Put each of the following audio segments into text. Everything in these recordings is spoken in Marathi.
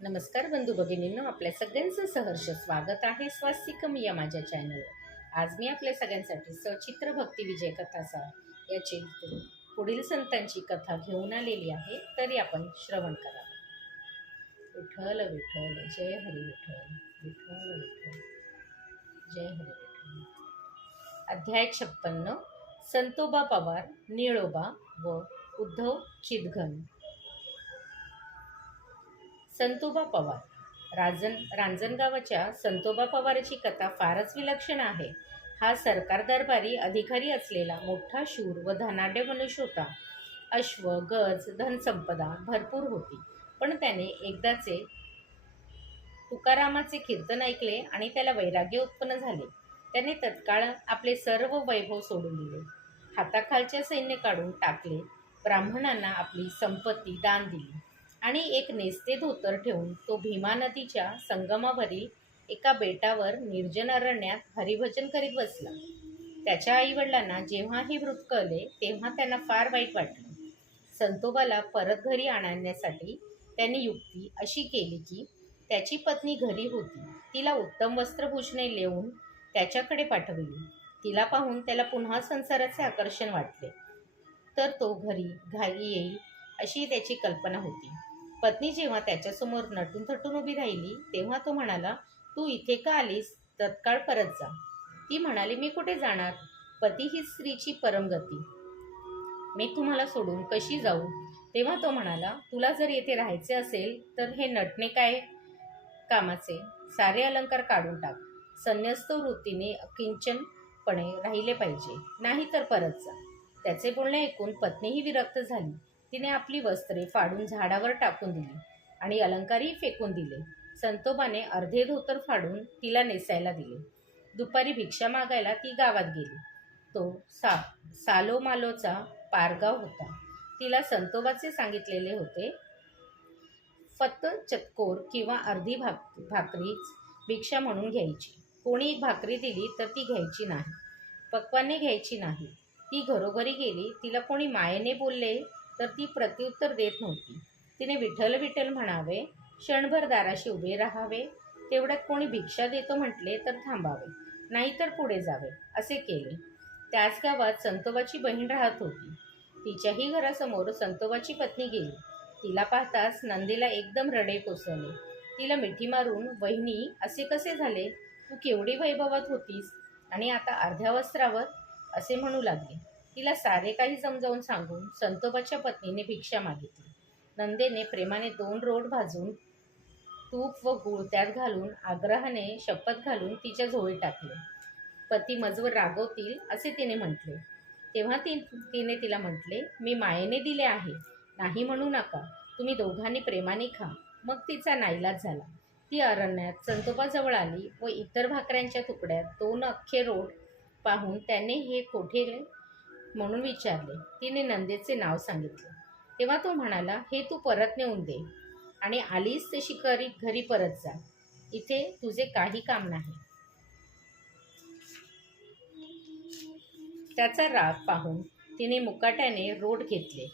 नमस्कार बंधू भगिनींनो, आपल्या सगळ्यांचं सहर्ष स्वागत आहे स्वास्तिकम या माझ्या चॅनलवर। आज मी आपल्या सगळ्यांसाठी सचित्र भक्ती विजय कथासार याची पुढील संतांची कथा घेऊन आलेली आहे, तरी आपण श्रवण करावं। विठ्ठल विठ्ठल जय हरी विठ्ठल, विठ्ठल विठ्ठल जय हरी विठ्ठल। अध्याय 56 संतोबा पवार, निळोबा व उद्धव चिदघन। संतोबा पवार रांजणगावच्या संतोबा पवाराची कथा फारच विलक्षण आहे। हा सरकार दरबारी अधिकारी असलेला मोठा शूर व धनाढ्य मनुष्य होता। अश्व गज धनसंपदा भरपूर होती, पण त्याने एकदाचे तुकारामाचे कीर्तन ऐकले आणि त्याला वैराग्य उत्पन्न झाले। त्याने तत्काळ आपले सर्व वैभव सोडून दिले, हाताखालचे सैन्य काढून टाकले, ब्राह्मणांना आपली संपत्ती दान दिली आणि एक नेसते धोतर ठेवून तो भीमा नदीच्या संगमावरील एका बेटावर निर्जन अरण्यात हरिभजन करीत बसला। त्याच्या आईवडिलांना जेव्हा हे वृत्त कळले तेव्हा त्यांना फार वाईट वाटले। संतोबाला परत घरी आणण्यासाठी त्यांनी युक्ती अशी केली की त्याची पत्नी घरी होती, तिला उत्तम वस्त्रभूषणे लेवून त्याच्याकडे पाठविली। तिला पाहून त्याला पुन्हा संसाराचे आकर्षण वाटले, तर तो घरी येईल अशी त्याची कल्पना होती। पत्नी जेव्हा त्याच्यासमोर नटून थटून उभी राहिली तेव्हा तो म्हणाला, तू इथे का आलीस? तत्काळ परत जा। ती म्हणाली, मी कुठे जाणार? पती ही स्त्रीची परमगती, मी तुम्हाला सोडून कशी जाऊ? तेव्हा तो म्हणाला, तुला जर येथे राहायचे असेल तर हे नटणे काय कामाचे? सारे अलंकार काढून टाक, संन्यस्त वृत्तीने अकिंचनपणे राहिले पाहिजे, नाही तर परत जा। त्याचे बोलणे ऐकून पत्नीही विरक्त झाली। तिने आपली वस्त्रे फाडून झाडावर टाकून दिली आणि अलंकारही फेकून दिले। संतोबाने अर्धे धोतर फाडून तिला नेसायला दिले। दुपारी भिक्षा मागायला ती गावात गेली। तो सालोमालोचा पारगाव होता। तिला संतोबाचे सांगितलेले होते, फक्त चतकोर किंवा अर्धी भाकरीच भिक्षा म्हणून घ्यायची। कोणी एक भाकरी दिली तर ती घ्यायची नाही, पक्वाने घ्यायची नाही। ती घरोघरी गेली, तिला कोणी मायेने बोलले तर ती प्रत्युत्तर देत नव्हती। तिने विठ्ठल विठ्ठल म्हणावे, क्षणभर दाराशी उभे राहावे, तेवढ्यात कोणी भिक्षा देतो म्हटले तर थांबावे, नाहीतर पुढे जावे, असे केले। त्याच गावात संतोबाची बहीण राहत होती। तिच्याही घरासमोर संतोबाची पत्नी गेली। तिला पाहताच नंदेला एकदम रडे कोसळले। तिला मिठी मारून, वहिनी असे कसे झाले? तू केवढी वैभवात होतीस आणि आता अर्ध्या वस्त्रावर, असे म्हणू लागले। तिला सारे काही समजावून सांगून संतोबाच्या पत्नीने भिक्षा मागितली। नंदेने प्रेमाने 2 रोट भाजून तूप व गूळ त्यात घालून आग्रहाने शपथ घालून तिच्या झोळीत टाकले। पती मजवर रागवतील असे तिने म्हटले। तेव्हा तिने तिला म्हटले, मी मायेने दिले आहे, नाही म्हणू नका, तुम्ही दोघांनी प्रेमाने खा। मग तिचा नाईलाज झाला। ती अरण्यात संतोबाजवळ आली व इतर भाकऱ्यांच्या तुकड्यात 2 अख्खे रोट पाहून त्याने हे कोठे म्हणून विचारले। तिने नंदेचे नाव सांगितले। तेव्हा तो म्हणाला, हे तू परत नेऊन दे आणि आलीस तशी घरी परत जा, इथे तुझे काही काम नाही। त्याचा राग पाहून तिने मुकाट्याने रोट घेतले,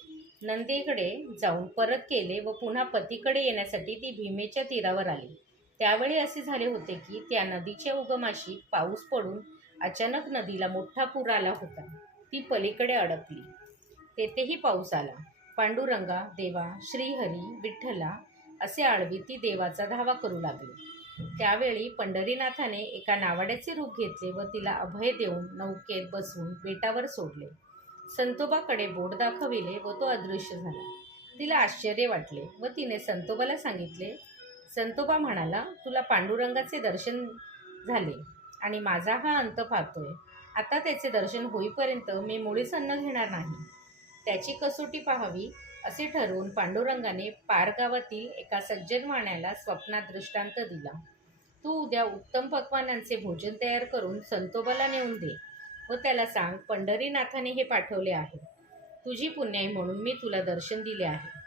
नंदेकडे जाऊन परत केले व पुन्हा पतीकडे येण्यासाठी ती भीमेच्या तीरावर आली। त्यावेळी असे झाले होते की त्या नदीच्या उगमाशी पाऊस पडून अचानक नदीला मोठा पूर आला होता। ती पलीकडे अडकली, तेथेही पाऊस आला। पांडुरंगा, देवा, श्रीहरी, विठ्ठला असे आळवी ती देवाचा धावा करू लागली। त्यावेळी पंढरीनाथाने एका नावाड्याचे रूप घेतले व तिला अभय देऊन नौकेत बसवून बेटावर सोडले। संतोबाकडे बोट दाखविले व तो अदृश्य झाला। तिला आश्चर्य वाटले व तिने संतोबाला सांगितले। संतोबा म्हणाला, तुला पांडुरंगाचे दर्शन झाले आणि माझा हा अंत पाहतोय। आता त्याचे दर्शन होईपर्यंत मी मुळीच अन्न घेणार नाही। त्याची कसोटी पाहावी असे ठरवून पांडुरंगाने पारगावातील एका सज्जन वाण्याला स्वप्नात दृष्टांत दिला, तू उद्या उत्तम पक्वानांचे भोजन तयार करून संतोबाला नेऊन दे व त्याला सांग, पंढरीनाथाने हे पाठवले आहे, तुझी पुण्याई म्हणून मी तुला दर्शन दिले आहे।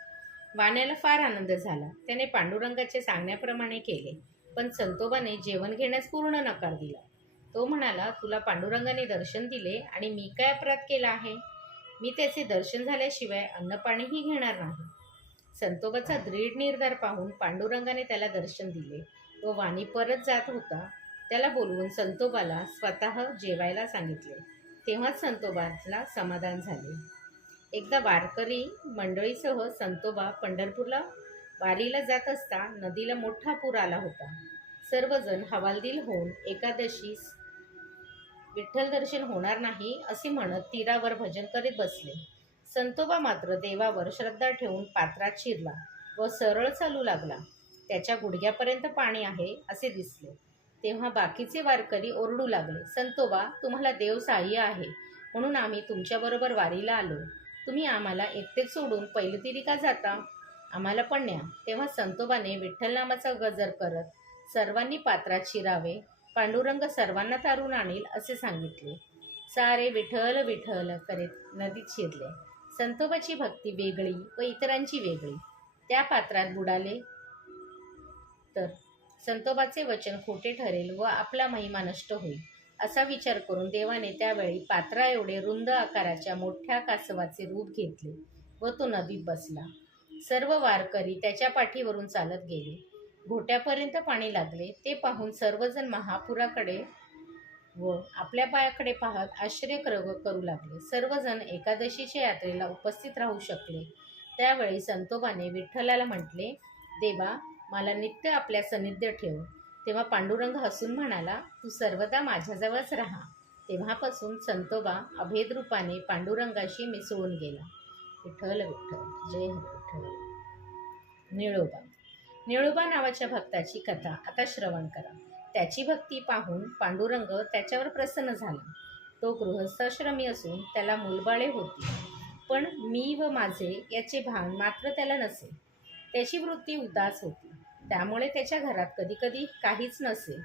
वाण्याला फार आनंद झाला। त्याने पांडुरंगाचे सांगण्याप्रमाणे केले, पण संतोबाने जेवण घेण्यास पूर्ण नकार दिला। तो म्हणाला, तुला पांडुरंगाने दर्शन दिले आणि मी काय अपराध केला आहे? मी त्याचे दर्शन झाल्याशिवाय अन्नपाणीही घेणार नाही। संतोबाचा दृढ निर्धार पाहून पांडुरंगाने त्याला दर्शन दिले व वाणी परत जात होता त्याला बोलवून संतोबाला स्वतः जेवायला सांगितले. तेव्हाच संतोबाला समाधान झाले. एकदा वारकरी मंडळीसह संतोबा पंढरपूरला वारीला जात असता नदीला मोठा पूर आला होता. सर्वजण हवालदिल होऊन एकादशीस विठ्ठल दर्शन होणार नाही असे म्हणत तीरावर भजन करीत बसले. संतोबा मात्र देवावर श्रद्धा ठेवून पात्रात शिरला व सरळ चालू लागला. त्याच्या गुडघ्यापर्यंत पाणी आहे असे दिसले. तेव्हा बाकीचे वारकरी ओरडू लागले, संतोबा, तुम्हाला देव सहाय्य आहे म्हणून आम्ही तुमच्याबरोबर वारीला आलो. तुम्ही आम्हाला एकटेच सोडून पैलतीरी का जाता? आम्हाला पण न्या. तेव्हा संतोबाने विठ्ठल नामाचा गजर करत सर्वांनी पात्रात शिरावे. पांडुरंग सर्वांना तारून आणील असे सांगितले. सारे विठ्ठल विठ्ठल करीत नदीत शिरले. संतोबाची भक्ती वेगळी व इतरांची वेगळी. त्या पात्रात बुडाले तर संतोबाचे वचन खोटे ठरेल व आपला महिमा नष्ट होईल असा विचार करून देवाने त्यावेळी पात्रा एवढे रुंद आकाराच्या मोठ्या कासवाचे रूप घेतले व तो नदीत बसला. सर्व वारकरी त्याच्या पाठीवरून चालत गेले. घोट्यापर्यंत पाणी लागले. ते पाहून सर्वजण महापुराकडे व आपल्या पायाकडे पाहत आश्चर्य करू लागले. सर्वजण एकादशीच्या यात्रेला उपस्थित राहू शकले. त्यावेळी संतोबाने विठ्ठलाला म्हटले, देवा, मला नित्य आपल्या सान्निध्य ठेव. तेव्हा पांडुरंग हसून म्हणाला, तू सर्वदा माझ्याजवळच राहा. तेव्हापासून संतोबा अभेद रूपाने पांडुरंगाशी मिसळून गेला. विठ्ठल विठ्ठल, जय हरी विठ्ठल. निळोबा. निळोबा नावाच्या भक्ताची कथा आता श्रवण करा. त्याची भक्ती पाहून पांडुरंग त्याच्यावर प्रसन्न झाला. तो गृहस्थाश्रमी असून त्याला मुलबाळे होती, पण मी व माझे याचे भान मात्र त्याला नसे. त्याची वृत्ती उदास होती, त्यामुळे त्याच्या घरात कधीकधी काहीच नसे.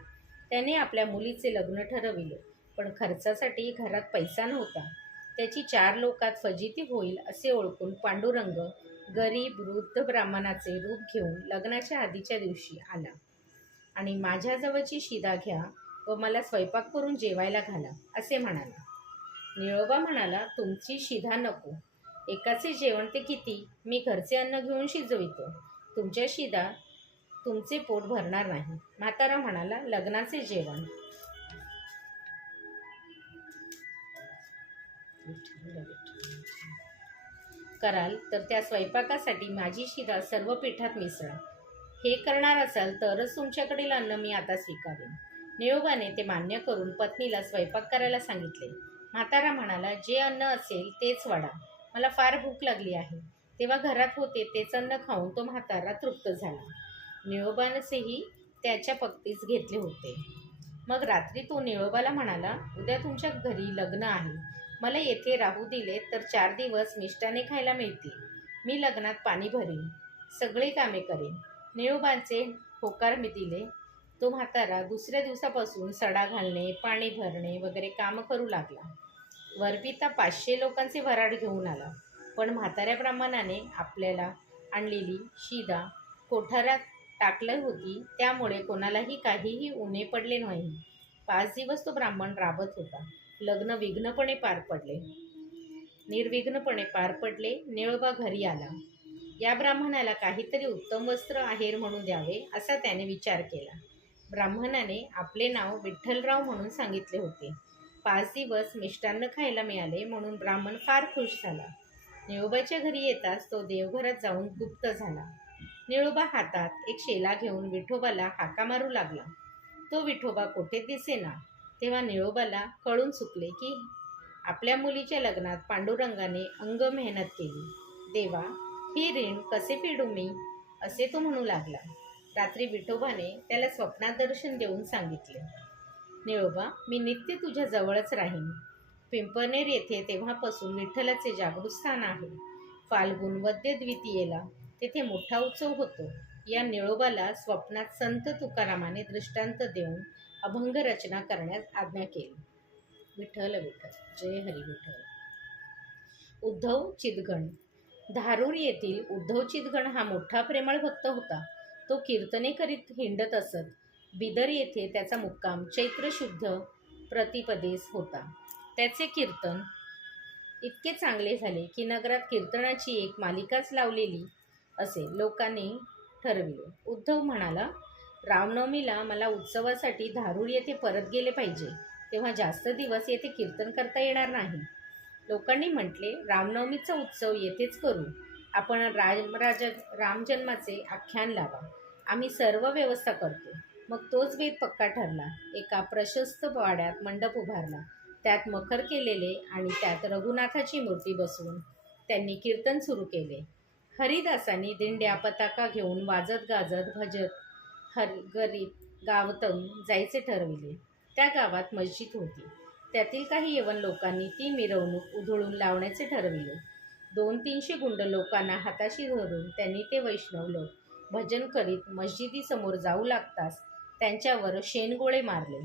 त्याने आपल्या मुलीचे लग्न ठरविले, पण खर्चासाठी घरात पैसा नव्हता. त्याची 4 लोकात फजिती होईल असे ओळखून पांडुरंग गरीब वृद्ध ब्राह्मणाचे रूप घेऊन लग्नाच्या आधीच्या दिवशी आला आणि माझ्याजवळची शिदा घ्या व मला स्वयंपाक करून जेवायला घाला असे म्हणाला. निळोबा म्हणाला, तुमची शिधा नको. एकाचे जेवण ते किती? मी घरचे अन्न घेऊन शिजवितो. तुमच्या शिदा तुमचे पोट भरणार नाही. म्हातारा म्हणाला, लग्नाचे जेवण कराल तर त्या स्वयंपाकासाठी माझी शिदा सर्व पिठात मिसळा. हे करणार असाल तरच तुमच्याकडील अन्न मी आता स्वीकारेन. निळोबाने ते मान्य करून पत्नीला स्वयंपाक करायला सांगितले. म्हातारा म्हणाला, जे अन्न असेल तेच वाढा. मला फार भूक लागली आहे. तेव्हा घरात होते तेच अन्न खाऊन तो म्हातारा तृप्त झाला. निळोबानेही त्याच्या पक्तीस घेतले होते. मग रात्री तो निळोबाला म्हणाला, उद्या तुमच्या घरी लग्न आहे. मला येथे राहू दिले तर 4 दिवस मिष्टाने खायला मिळतील. मी लग्नात पाणी भरीन, सगळे कामे करेन. निळोबांचे होकार मी दिले. तो म्हातारा दुसऱ्या दिवसापासून सडा घालणे, पाणी भरणे वगैरे काम करू लागला. वरपिता 500 लोकांचे वराड घेऊन आला, पण म्हाताऱ्या ब्राह्मणाने आपल्याला आणलेली शिदा कोठारात टाकली होती, त्यामुळे कोणालाही काहीही उणे पडले नाही. 5 दिवस तो ब्राह्मण राबत होता. लग्न निर्विघ्नपणे पार पडले. निळोबा घरी आला. या ब्राह्मणाला काहीतरी उत्तम वस्त्र आहेर म्हणून द्यावे असा त्याने विचार केला. ब्राह्मणाने आपले नाव विठ्ठलराव म्हणून सांगितले होते. 5 दिवस मिष्टान्न खायला मिळाले म्हणून ब्राह्मण फार खुश झाला. निळोबाच्या घरी येताच तो देवघरात जाऊन गुप्त झाला. निळोबा हातात एक शेला घेऊन विठोबाला हाका मारू लागला. तो विठोबा कोठे दिसेना. तेव्हा निळोबाला कळून चुकले की आपल्या मुलीच्या लग्नात पांडुरंगाने अंग मेहनत केली. देवा, ही ऋण कसे फेडू मी, असे तो म्हणू लागला. रात्री विठोबाने त्याला स्वप्नात दर्शन देऊन सांगितले, निळोबा, मी नित्य तुझ्या जवळच राहीन. पिंपळनेर येथे तेव्हापासून विठ्ठलाचे जागृत स्थान आहे. फाल्गुन वद्य द्वितीयेला तेथे मोठा उत्सव होतो. या निळोबाला स्वप्नात संत तुकारामाने दृष्टांत देऊन अभंग रचना करण्यास आज्ञा केली. विठ्ठल विठ्ठल, जय हरी विठ्ठल. उद्धव चिदगण. धारूर येथील उद्धव चिदगण हा मोठा प्रेमळ भक्त होता. तो कीर्तने करीत हिंडत असत. बिदर येथे त्याचा मुक्काम चैत्र शुद्ध प्रतिपदेस होता. त्याचे कीर्तन इतके चांगले झाले की नगरात कीर्तनाची एक मालिकाच लावलेली. असे लोकांनी ठरविले. उद्धव म्हणाला, रामनवमीला मला उत्सवासाठी धारूर येथे परत गेले पाहिजे, तेव्हा जास्त दिवस येथे कीर्तन करता येणार नाही. लोकांनी म्हटले, रामनवमीचा उत्सव येथेच करू. आपण रामजन्माचे आख्यान लावा. आम्ही सर्व व्यवस्था करतो. मग तोच बेत पक्का ठरला. एका प्रशस्त वाड्यात मंडप उभारला. त्यात मखर केलेले आणि त्यात रघुनाथाची मूर्ती बसवून त्यांनी कीर्तन सुरू केले. हरिदासांनी दिंड्या पताका घेऊन वाजत गाजत भजत गरीब गावतून जायचे ठरविले. त्या गावात मस्जिद होती. त्यातील काही यवन लोकांनी ती मिरवणूक उधळून लावण्याचे ठरविले. 200-300 गुंड लोकांना हाताशी धरून त्यांनी ते वैष्णव लोक भजन करीत मस्जिदीसमोर जाऊ लागताच त्यांच्यावर शेणगोळे मारले,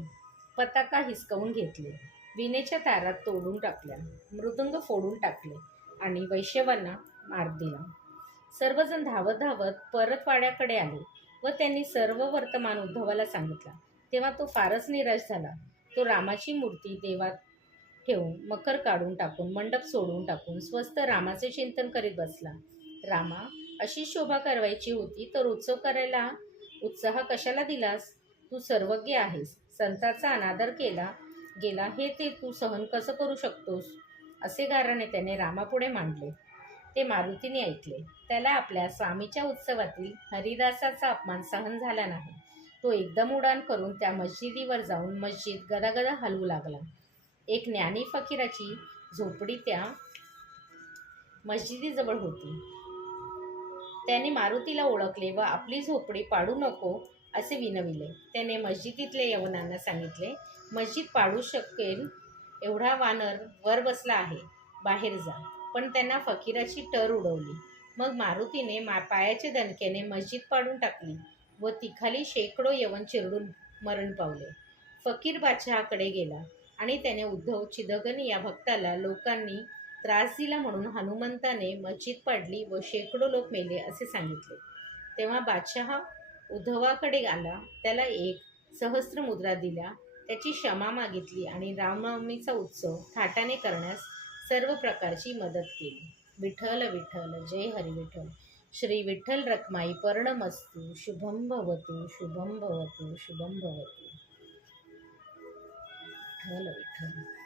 पताका हिसकावून घेतले, विणेच्या तारा तोडून टाकल्या, मृदुंग फोडून टाकले आणि वैष्णवांना मार दिला. सर्वजण धावत धावत परत वाड्याकडे आले व त्यांनी सर्व वर्तमान उद्धवाला सांगितला. तेव्हा तो फारच निराश झाला. तो रामाची मूर्ती देवात ठेवून मखर काढून टाकून मंडप सोडून टाकून स्वस्त रामाचे चिंतन करीत बसला. रामा, अशी शोभा करवायची होती तर उत्सव करायला उत्साह कशाला दिलास? तू सर्वज्ञ आहेस. संतांचा अनादर केला गेला हे ते तू सहन कसं करू शकतोस? असे गाराने त्याने रामापुढे मांडले. ते मारुतीने ऐकले. त्याला आपल्या स्वामीच्या उत्सवातील हरिदासाचा अपमान सहन झाला नाही. तो एकदम उडान करून त्या मस्जिदीवर जाऊन मस्जिद गदागदा हलवू लागला. एक ज्ञानी फकीराची झोपडी त्या मस्जिदीजवळ होती. त्याने मारुतीला ओळखले व आपली झोपडी पाडू नको असे विनविले. त्याने मस्जिदीतल्या यवनांना सांगितले, मस्जिद पाडू शकेल एवढा वानर वर बसला आहे, बाहेर जा. पण त्यांना फकीराची टर उडवली. मग मारुतीने पायाच्या दणक्याने मस्जिद पाडून टाकली व तिखाली शेकडो यवन चिरडून मरण पावले. फकीर बादशहाकडे गेला आणि त्याने उद्धव चिदगन या भक्ताला लोकांनी त्रास दिला म्हणून हनुमंताने मस्जिद पाडली व शेकडो लोक मेले असे सांगितले. तेव्हा बादशहा उद्धवाकडे आला, त्याला 1 सहस्त्र मुद्रा दिल्या, त्याची क्षमा मागितली आणि रामनवमीचा उत्सव थाटाने करण्यास सर्व प्रकारची मदत केली. विठ्ठल विठ्ठल, जय हरी विठ्ठल. श्री विठ्ठल रखमाई पर्णमस्तु. शुभम भवतु, शुभम भवतु, शुभम भवतु. विठ्ठल विठ्ठल.